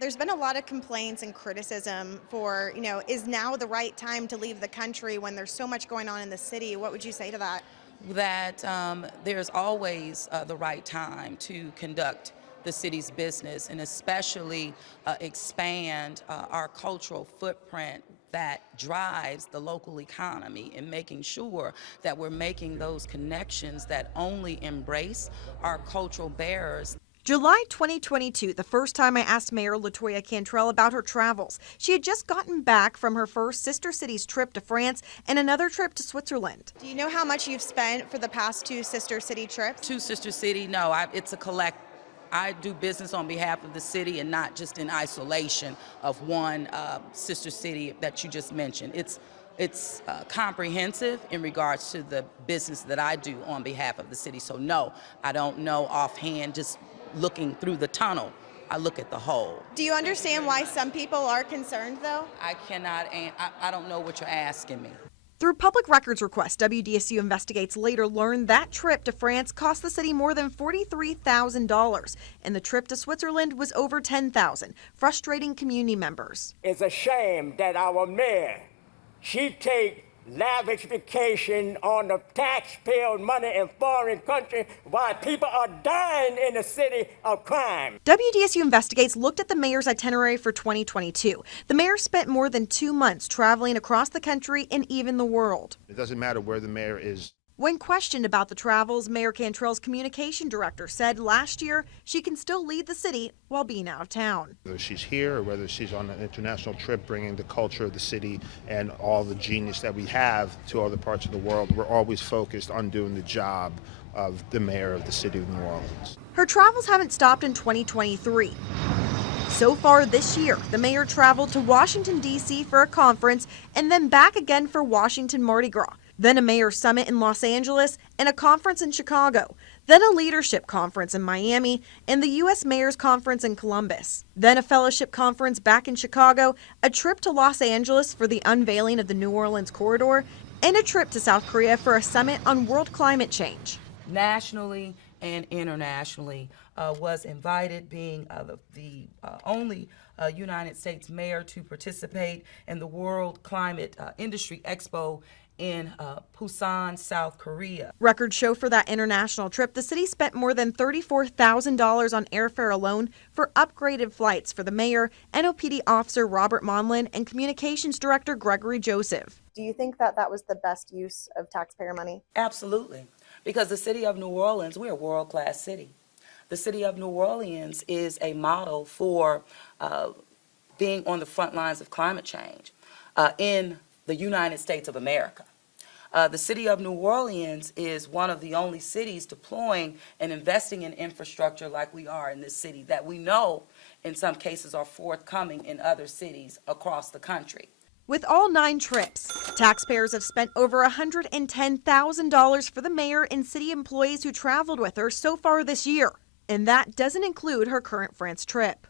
There's been a lot of complaints and criticism for, is now the right time to leave the country when there's so much going on in the city? What would you say to that? That there's always the right time to conduct the city's business and especially expand our cultural footprint that drives the local economy and making sure that we're making those connections that only embrace our cultural bearers. July 2022, the first time I asked Mayor LaToya Cantrell about her travels. She had just gotten back from her first Sister Cities trip to France and another trip to Switzerland. Do you know how much you've spent for the past two Sister City trips? Two Sister City, no, it's a collect. I do business on behalf of the city and not just in isolation of one sister city that you just mentioned. It's comprehensive in regards to the business that I do on behalf of the city. So no, I don't know offhand, just looking through the tunnel. I look at the whole. Do you understand why some people are concerned, though? I cannot, I don't know what you're asking me. Through public records requests, WDSU Investigates later learned that trip to France cost the city more than $43,000, and the trip to Switzerland was over $10,000, frustrating community members. It's a shame that our mayor, she take lavish vacation on the taxpayer money in foreign countries while people are dying in the city of crime. WDSU Investigates looked at the mayor's itinerary for 2022. The mayor spent more than 2 months traveling across the country and even the world. It doesn't matter where the mayor is. When questioned about the travels, Mayor Cantrell's communication director said last year she can still lead the city while being out of town. Whether she's here or whether she's on an international trip bringing the culture of the city and all the genius that we have to other parts of the world, we're always focused on doing the job of the mayor of the city of New Orleans. Her travels haven't stopped in 2023. So far this year, the mayor traveled to Washington, D.C. for a conference and then back again for Washington Mardi Gras. Then a mayor's summit in Los Angeles and a conference in Chicago. Then a leadership conference in Miami and the U.S. Mayor's Conference in Columbus. Then a fellowship conference back in Chicago, a trip to Los Angeles for the unveiling of the New Orleans corridor, and a trip to South Korea for a summit on world climate change. Nationally and internationally was invited, being the only United States mayor to participate in the World Climate Industry Expo in Busan, South Korea. Records show for that international trip, the city spent more than $34,000 on airfare alone for upgraded flights for the mayor, NOPD officer Robert Monlin, and communications director Gregory Joseph. Do you think that that was the best use of taxpayer money? Absolutely, because the city of New Orleans, we're a world-class city. The city of New Orleans is a model for being on the front lines of climate change in the United States of America. The city of New Orleans is one of the only cities deploying and investing in infrastructure like we are in this city that we know in some cases are forthcoming in other cities across the country. With all 9 trips, taxpayers have spent over $110,000 for the mayor and city employees who traveled with her so far this year. And that doesn't include her current France trip.